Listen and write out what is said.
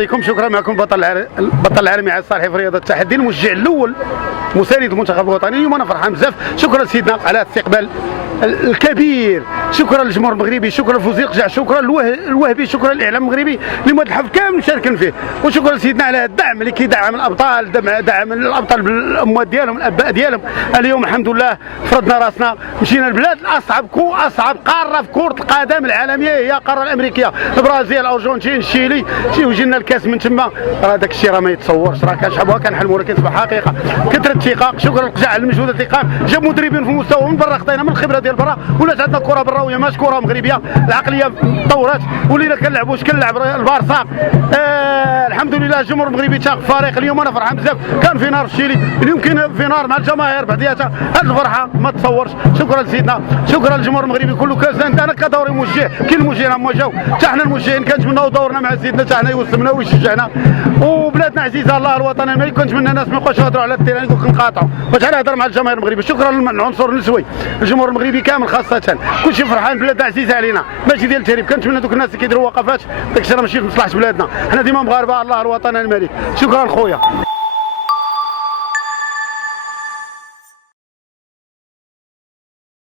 عليكم. شكرا. معكم البطل العالمي على الصالحي في رياضه التحدي، المشجع الاول مساند المنتخب الوطني. اليوم انا فرحان بزاف. شكرا سيدنا على الاستقبال الكبير، شكرا للجمهور المغربي، شكرا لفوزي قجع، شكرا الوهبي، شكرا للاعلام المغربي اللي مد الحفل كامل مشاركين فيه، وشكرا لسيدنا على الدعم اللي كيدعم الابطال، دعم الابطال بالاموات ديالهم الاباء ديالهم. اليوم الحمد لله فرضنا راسنا، مشينا لبلاد اصعب قاره في كره القدم العالميه هي القاره الامريكيه، البرازيل، الارجنتين، الشيلي، وجينا الكاس من تما. راه داك الشيء راه ما يتصورش، راه كنشحبوها كنحلموا، ولكن تصبح حقيقه. كثره الثقه، شكرا لقجع على المجهودات اللي قام، جاب مدربين في مستوى من برا، خطينا من الخبره ديال برا، ولات عندنا كره براويه ماشي كره مغربيه، العقليه تطورات، ولينا كنلعبوا كنلعب البارسا. الحمد لله الجمهور المغربي تاق فريق. اليوم انا فرحان بزاف، كان في نار في الشيلي، اليوم كاين في نار مع الجماهير بعضياتها، هذه الفرحه ما تصورش. شكرا لسيدنا، شكرا للجمهور المغربي كله. كاس انا كدوري موجه، كاين الموجهين هما جاو، حتى حنا الموجهين كنتمناو دورنا مع سيدنا، حتى حنا يوسمنا ويشجعنا، وبلادنا عزيزه الله الوطن الملك. كنتمنى الناس ما يبقاوش يهضروا على التيران يقول نقاطعوا، وشحال هضر مع الجماهير المغربيه. شكرا للعنصر النسوي، الجمهور المغربي كامل خاصه، كلشي فرحان، بلادنا عزيزه علينا ماشي ديال التهريب. كنتمنى دوك الناس اللي كيديروا وقفات داك الشيء راه ماشي في مصلحه بلادنا، حنا ديما مغاربه الله الوطن الملك. شكرا خويا.